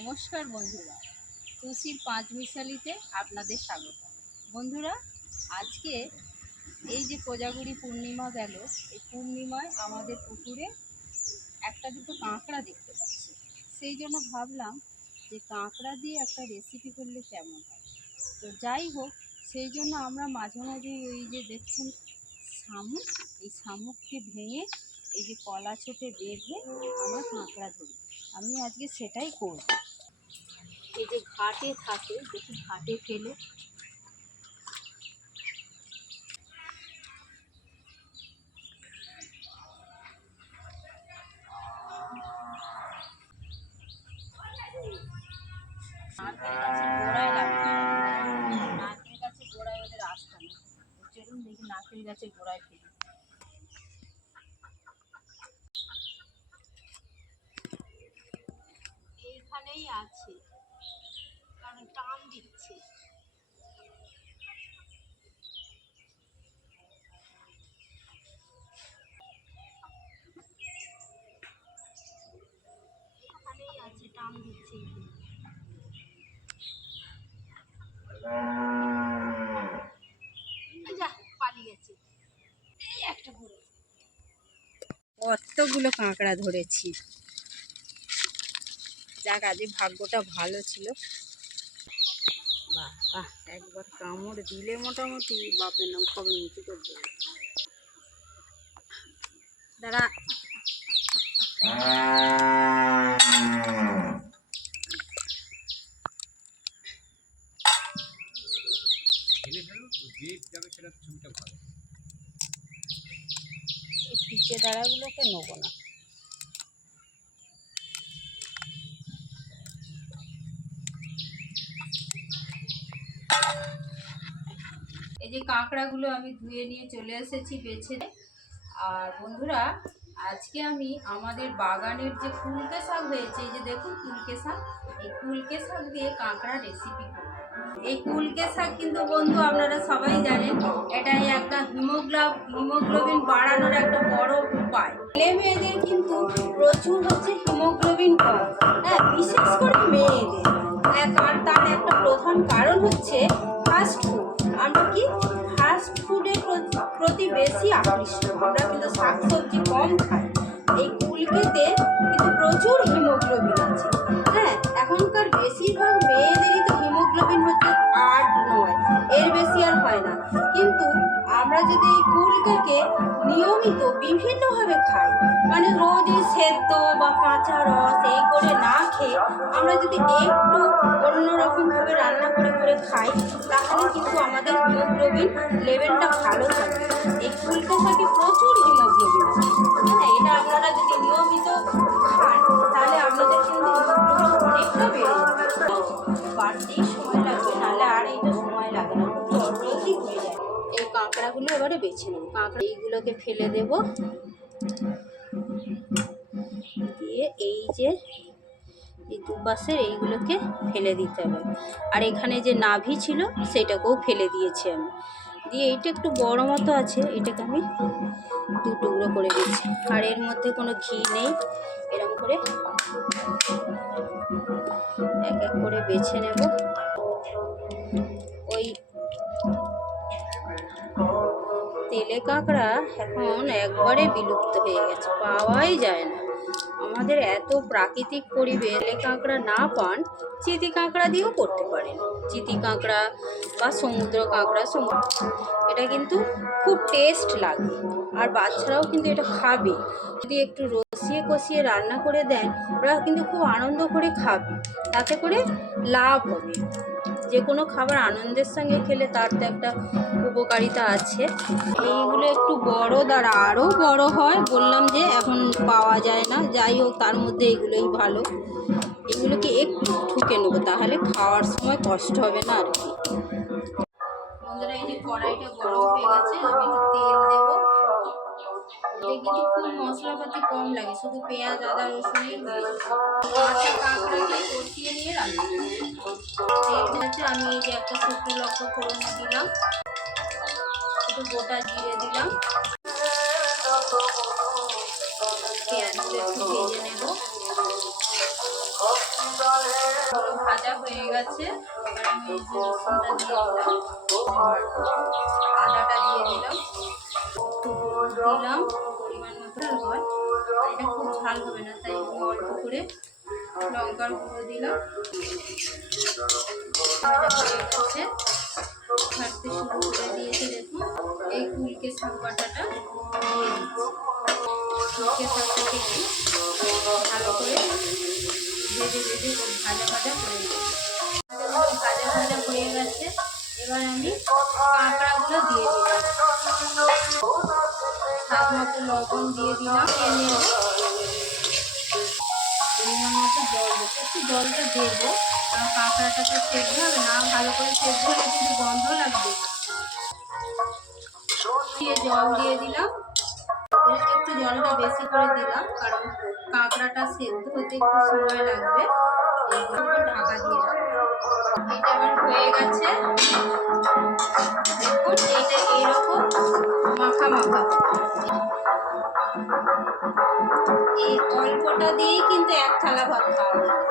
নমস্কার বন্ধুরা, খুশির পাঁচমিশালিতে আপনাদের স্বাগত। বন্ধুরা, আজকে এই যে কোজাগরি পূর্ণিমা গেল, এই পূর্ণিমায় আমাদের পুকুরে একটা দুটো কাঁকড়া দেখতে পাচ্ছি। সেই জন্য ভাবলাম যে কাঁকড়া দিয়ে একটা রেসিপি করলে কেমন হয়। তো যাই হোক, সেই জন্য আমরা মাঝে মাঝে এই যে দেখছেন শামুক, এই শামুককে ভেঙে এই যে কলা ছোটে বেঁধে আমরা কাঁকড়া ধরি। আমি আজকে সেটাই করব। এই যে ঘাটে থাকে, দেখি ঘাটে ফেলে নারকেল গাছের গোড়ায় লাগে, নারকেল গাছের গোড়ায় ওদের আস্থান। চলুন দেখি নারকেল গাছের গোড়ায় ফেলি। এইখানেই আছে, কারণ টান দিচ্ছে। এখানেই আছে, টান দিচ্ছে। পালিয়েছে, এই একটা ঘুরে। কতগুলো কাঁকড়া ধরেছি। যাক, আজ ভাগ্যটা ভালো ছিল। বাহ বাহ, একবার কামড় দিলে মোটামুটি বাপের নাম কবে নিচে করে দেবে। দাঁড়া, এই পিচে দাঁড়াগুলোকে নেবো না। এই যে কাঁকড়াগুলো আমি ধুয়ে নিয়ে চলে এসেছি বেছে। আর বন্ধুরা, আজকে আমি আমাদের বাগানের যে কুলকে শাক হয়েছে, এই যে দেখুন কুলকে শাক, এই কুলকে শাক দিয়ে কাঁকড়া রেসিপি করব। এই কুলকে শাক কিন্তু বন্ধু আপনারা সবাই জানেন, এটাই একটা হিমোগ্লোবিন বাড়ানোর একটা বড় উপায়। ছেলে মেয়েদের কিন্তু প্রচুর হচ্ছে হিমোগ্লোবিন কম, হ্যাঁ, বিশেষ করে মেয়েদের। আর তার একটা প্রধান কারণ হচ্ছে ফাস্ট ফুড। আমরা কি ফাস্ট ফুডের প্রতি বেশি আকৃষ্ট, আমরা কিন্তু শাকসবজি কম খাই। এই কুলকেতে কিন্তু প্রচুর হিমোগ্লোবিন আছে। হ্যাঁ, এখনকার বেশিরভাগ মেয়েদেরই তো হিমোগ্লোবিন হচ্ছে 8-9, এর বেশি আর হয় না। কিন্তু আমরা যদি এই কুলকেকে নিয়মিত বিভিন্নভাবে খাই, মানে রোজই সেদ্ধ বা কাঁচা রস এই করে না খেয়ে আমরা যদি একটু অন্যরকমভাবে রান্না করে করে খাই, তাহলে কিন্তু আমাদের হিমোগ্লোবিন লেভেলটা ভালো থাকবে। এই কুলকে শাকে প্রচুর হিমোগ্লোবিন আছে। হ্যাঁ, এটা আপনারা যদি নিয়মিত খান তাহলে আপনাদের কিন্তু হিমোগ্লোবিন অনেকটা বেড়ে যাবে। বাড়তেই সময় লাগবে, নাহলে আর এইটা সময় লাগে না, খুব জলদি হয়ে যায়। এই কাঁকড়াগুলো এবারে বেছে নেব। কাঁকড়া এইগুলোকে ফেলে দেব, দিয়ে এই যে এই দুপাশের এইগুলোকে ফেলে দিতে হবে। আর এখানে যে নাভি ছিল সেটাকেও ফেলে দিয়েছি আমি। দিয়ে এইটা একটু বড় মতো আছে, এটাকে আমি 2 টুকরো করে দিচ্ছি। আর এর মধ্যে কোনো ঘি নেই, এরকম করে এক এক করে বেছে নেব। ওই তেলে কাঁকড়া এখন একবারে বিলুপ্ত হয়ে গেছে, পাওয়াই যায় না। আমাদের এত প্রাকৃতিক পরিবেশ, তেলে কাঁকড়া না পান চিতি কাঁকড়া দিয়েও করতে পারেন। চিতি কাঁকড়া বা সমুদ্র কাঁকড়া, এটা কিন্তু খুব টেস্ট লাগে। আর বাচ্চারাও কিন্তু এটা খাবে। যদি একটু রসিয়ে কষিয়ে রান্না করে দেন, ওরা কিন্তু খুব আনন্দ করে খাবে। তাতে করে লাভ হবে। যে কোনো খাবার আনন্দের সঙ্গে খেলে তার তো একটা উপকারিতা আছে। এইগুলো একটু বড়, দ্বারা আরও বড় হয়, বললাম যে এখন পাওয়া যায় না। যাই হোক, তার মধ্যে এগুলোই ভালো। এগুলোকে একটু ঠুকে নেবো, তাহলে খাওয়ার সময় কষ্ট হবে না আর কি। বন্ধুরা, এই যে কড়াইটা গরম হয়ে গেছে, আমি একটু তেল দেবো। এটা কিন্তু খুব মশলাপাতি কম লাগে, শুধু পেঁয়াজ আদা রসুনই হয়ে যাবে। কাঁচা কাঁকড়াকে কষিয়ে নিয়ে রান্না করবো। তেল হচ্ছে, আমি এই যে একটা শুকনো লঙ্কা ফোড়ন দিলাম, একটু গোটা জিরে দিলাম, পেঁয়াজগুলো একটু ভেজে নেব। পুরো ভাজা হয়ে গেছে। এবার আমি এই যে রসুনটা দিয়ে দিলাম, আর আদাটা দিয়ে দিলাম, পরিমাণ মতো হয়। এটা খুব ঝাল হবে না, তাই আমি অল্প করে লঙ্কার গুঁড়ো দিলাম। ভাজা হয়ে গেছে, ছাড়তে শুরু করে দিয়েছে। দেখুন এই কুলকে শাক বাটাটা দিয়ে দিচ্ছি। কুলকে শাকটাকে একটু ভালো করে ভেজে ভাজা ভাজা করে দিচ্ছি। ভাজা ভাজা হয়ে গেছে। এবার আমি কাঁকড়াগুলো দিয়ে দিলাম, স্বাদ মতো লবণ দিয়ে দিলাম, পরিমাণ মতো জল দেবো, একটু জলটা দেবো কারণ কাঁকড়াটা তো সেদ্ধ হবে না, ভালো করে সেদ্ধ হলে কিন্তু গন্ধ লাগবে। দিয়ে জল দিয়ে দিলাম, একটু জলটা বেশি করে দিলাম কারণ কাঁকড়াটা সেদ্ধ হতে একটু সময় লাগবে। এইগুলো ঢাকা দিয়ে রাখবো। এটা আমার হয়ে গেছে। দেখুন এটা এইরকম মাখা মাখা, এই অল্পটা দিয়েই কিন্তু এক থালা ভাত খাওয়া যাবে।